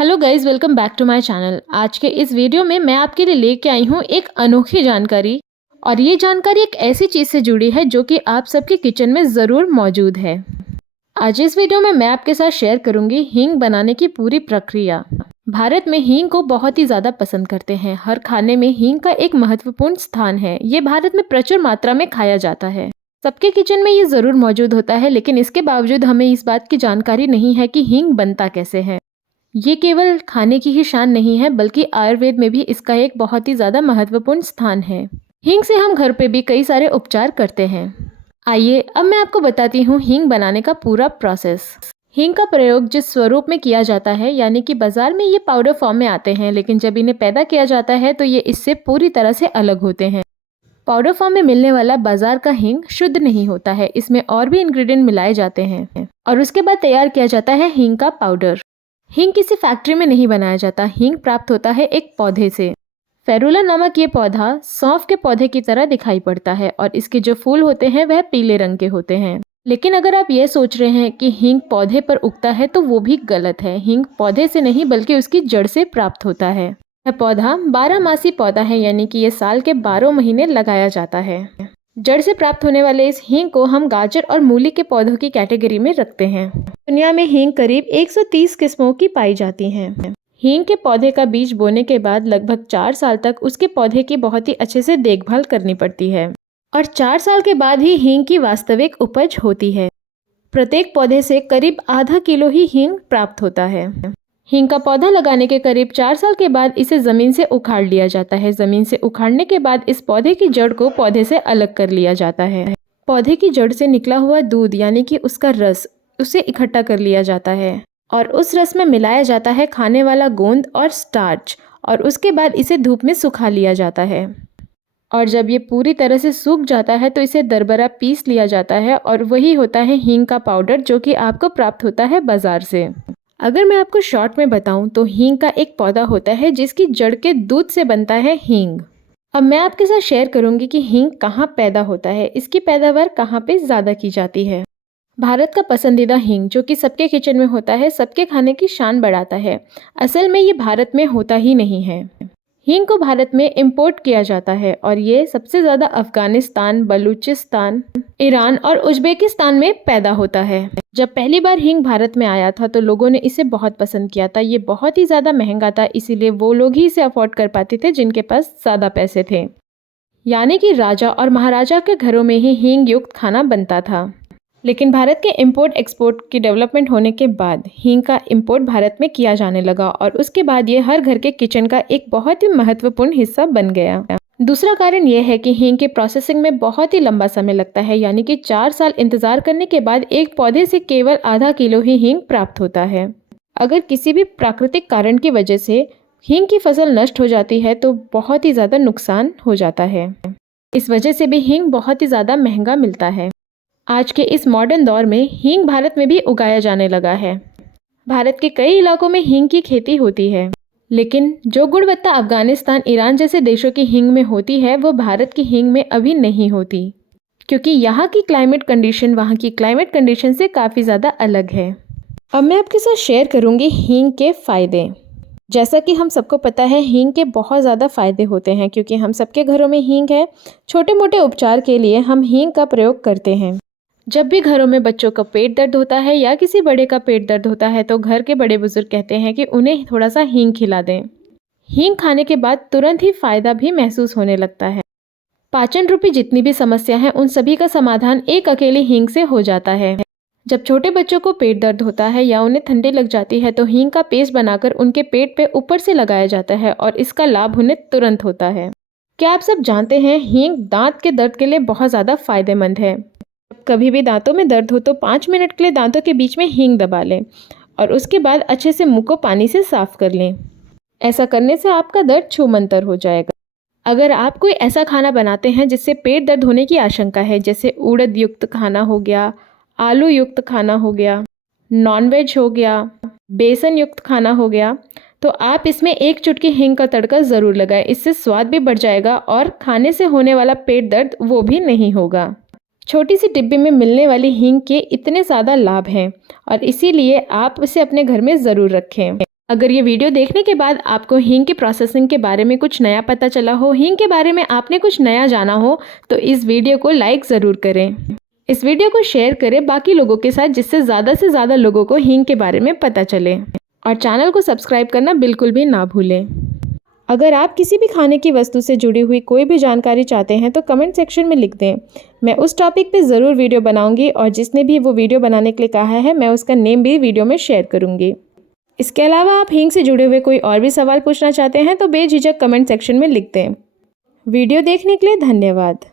Hello guys, welcome back to my channel. आज के इस वीडियो में मैं आपके लिए लेके आई हूँ एक अनोखी जानकारी। और ये जानकारी एक ऐसी चीज़ से जुड़ी है जो कि आप सबके किचन में ज़रूर मौजूद है। आज इस वीडियो में मैं आपके साथ शेयर करूँगी हींग बनाने की पूरी प्रक्रिया। भारत में हींग को बहुत ही ज़्यादा पसंद करते हैं। हर खाने में हींग का एक महत्वपूर्ण स्थान है। ये भारत में प्रचुर मात्रा में खाया जाता है। सबके किचन में ये ज़रूर मौजूद होता है, लेकिन इसके बावजूद हमें इस बात की जानकारी नहीं है कि हींग बनता कैसे है। ये केवल खाने की ही शान नहीं है, बल्कि आयुर्वेद में भी इसका एक बहुत ही ज़्यादा महत्वपूर्ण स्थान है। हींग से हम घर पे भी कई सारे उपचार करते हैं। आइए अब मैं आपको बताती हूँ हींग बनाने का पूरा प्रोसेस। हींग का प्रयोग जिस स्वरूप में किया जाता है, यानी कि बाजार में ये पाउडर फॉर्म में आते हैं, लेकिन जब इन्हें पैदा किया जाता है तो ये इससे पूरी तरह से अलग होते हैं। पाउडर फॉर्म में मिलने वाला बाजार का हींग शुद्ध नहीं होता है। इसमें और भी इंग्रेडिएंट मिलाए जाते हैं और उसके बाद तैयार किया जाता है हींग का पाउडर। हींग किसी फैक्ट्री में नहीं बनाया जाता। हींग प्राप्त होता है एक पौधे से। फेरुला नामक ये पौधा सौंफ के पौधे की तरह दिखाई पड़ता है और इसके जो फूल होते हैं वह पीले रंग के होते हैं। लेकिन अगर आप ये सोच रहे हैं कि हींग पौधे पर उगता है तो वो भी गलत है। हींग पौधे से नहीं बल्कि उसकी जड़ से प्राप्त होता है। यह पौधा 12 मासी पौधा है, यानी कि ये साल के 12 महीने लगाया जाता है। जड़ से प्राप्त होने वाले इस हींग को हम गाजर और मूली के पौधों की कैटेगरी में रखते हैं। दुनिया में हींग करीब 130 किस्मों की पाई जाती हैं। हींग के पौधे का बीज बोने के बाद लगभग 4 साल तक उसके पौधे की बहुत ही अच्छे से देखभाल करनी पड़ती है और 4 साल के बाद ही हींग की वास्तविक उपज होती है। प्रत्येक पौधे से करीब आधा किलो ही हींग प्राप्त होता है। हींग का पौधा लगाने के करीब 4 साल के बाद इसे जमीन से उखाड़ लिया जाता है। जमीन से उखाड़ने के बाद इस पौधे की जड़ को पौधे से अलग कर लिया जाता है। पौधे की जड़ से निकला हुआ दूध, यानी कि उसका रस, उसे इकट्ठा कर लिया जाता है और उस रस में मिलाया जाता है खाने वाला गोंद और स्टार्च और उसके बाद इसे धूप में सुखा लिया जाता है। और जब ये पूरी तरह से सूख जाता है तो इसे दरदरा पीस लिया जाता है और वही होता है हींग का पाउडर, जो कि आपको प्राप्त होता है बाजार से। अगर मैं आपको शॉर्ट में बताऊं तो हींग का एक पौधा होता है जिसकी जड़ के दूध से बनता है हींग। अब मैं आपके साथ शेयर करूंगी कि हींग कहाँ पैदा होता है, इसकी पैदावार कहाँ पे ज़्यादा की जाती है। भारत का पसंदीदा हींग, जो कि सबके किचन में होता है, सबके खाने की शान बढ़ाता है। असल में ये भारत में होता ही नहीं है। हींग को भारत में इंपोर्ट किया जाता है और ये सबसे ज़्यादा अफगानिस्तान, बलूचिस्तान, ईरान और उज्बेकिस्तान में पैदा होता है। जब पहली बार हींग भारत में आया था तो लोगों ने इसे बहुत पसंद किया था। ये बहुत ही ज़्यादा महंगा था, इसीलिए वो लोग ही इसे अफोर्ड कर पाते थे जिनके पास ज़्यादा पैसे थे, यानी कि राजा और महाराजा के घरों में ही हींग युक्त खाना बनता था। लेकिन भारत के इंपोर्ट एक्सपोर्ट की डेवलपमेंट होने के बाद हींग का इंपोर्ट भारत में किया जाने लगा और उसके बाद ये हर घर के किचन का एक बहुत ही महत्वपूर्ण हिस्सा बन गया। दूसरा कारण यह है कि हींग के प्रोसेसिंग में बहुत ही लंबा समय लगता है, यानी कि 4 साल इंतजार करने के बाद एक पौधे से केवल आधा किलो ही हींग प्राप्त होता है। अगर किसी भी प्राकृतिक कारण की वजह से हींग की फसल नष्ट हो जाती है तो बहुत ही ज़्यादा नुकसान हो जाता है। इस वजह से भी हींग बहुत ही ज़्यादा महंगा मिलता है। आज के इस मॉडर्न दौर में हींग भारत में भी उगाया जाने लगा है। भारत के कई इलाकों में हींग की खेती होती है, लेकिन जो गुणवत्ता अफगानिस्तान, ईरान जैसे देशों की हींग में होती है वो भारत की हींग में अभी नहीं होती, क्योंकि यहाँ की क्लाइमेट कंडीशन वहाँ की क्लाइमेट कंडीशन से काफ़ी ज़्यादा अलग है। अब मैं आपके साथ शेयर करूँगी हींग के फ़ायदे। जैसा कि हम सबको पता है हींग के बहुत ज़्यादा फ़ायदे होते हैं, क्योंकि हम सबके घरों में हींग है। छोटे मोटे उपचार के लिए हम हींग का प्रयोग करते हैं। जब भी घरों में बच्चों का पेट दर्द होता है या किसी बड़े का पेट दर्द होता है तो घर के बड़े बुजुर्ग कहते हैं कि उन्हें थोड़ा सा हींग खिला दें। हींग खाने के बाद तुरंत ही फायदा भी महसूस होने लगता है। पाचन रूपी जितनी भी समस्या है उन सभी का समाधान एक अकेले हींग से हो जाता है। जब छोटे बच्चों को पेट दर्द होता है या उन्हें ठंडी लग जाती है तो हींग का पेस्ट बनाकर उनके पेट पे ऊपर से लगाया जाता है और इसका लाभ उन्हें तुरंत होता है। क्या आप सब जानते हैं हींग दांत के दर्द के लिए बहुत ज़्यादा फायदेमंद है। कभी भी दांतों में दर्द हो तो 5 मिनट के लिए दांतों के बीच में हींग दबा लें और उसके बाद अच्छे से मुंह को पानी से साफ कर लें। ऐसा करने से आपका दर्द छूमंतर हो जाएगा। अगर आप कोई ऐसा खाना बनाते हैं जिससे पेट दर्द होने की आशंका है, जैसे उड़द युक्त खाना हो गया, आलू युक्त खाना हो गया, नॉनवेज हो गया, बेसन युक्त खाना हो गया, तो आप इसमें 1 चुटकी हींग का तड़का ज़रूर लगाएं। इससे स्वाद भी बढ़ जाएगा और खाने से होने वाला पेट दर्द वो भी नहीं होगा। छोटी सी डिब्बी में मिलने वाली हींग के इतने ज़्यादा लाभ हैं और इसीलिए आप इसे अपने घर में ज़रूर रखें। अगर ये वीडियो देखने के बाद आपको हींग की प्रोसेसिंग के बारे में कुछ नया पता चला हो, हींग के बारे में आपने कुछ नया जाना हो, तो इस वीडियो को लाइक ज़रूर करें। इस वीडियो को शेयर करें बाकी लोगों के साथ, जिससे ज़्यादा लोगों को हींग के बारे में पता चले। और चैनल को सब्सक्राइब करना बिल्कुल भी ना भूलें। अगर आप किसी भी खाने की वस्तु से जुड़ी हुई कोई भी जानकारी चाहते हैं तो कमेंट सेक्शन में लिख दें। मैं उस टॉपिक पे ज़रूर वीडियो बनाऊंगी और जिसने भी वो वीडियो बनाने के लिए कहा है मैं उसका नेम भी वीडियो में शेयर करूंगी। इसके अलावा आप हींग से जुड़े हुए कोई और भी सवाल पूछना चाहते हैं तो बेझिझक कमेंट सेक्शन में लिख दें। वीडियो देखने के लिए धन्यवाद।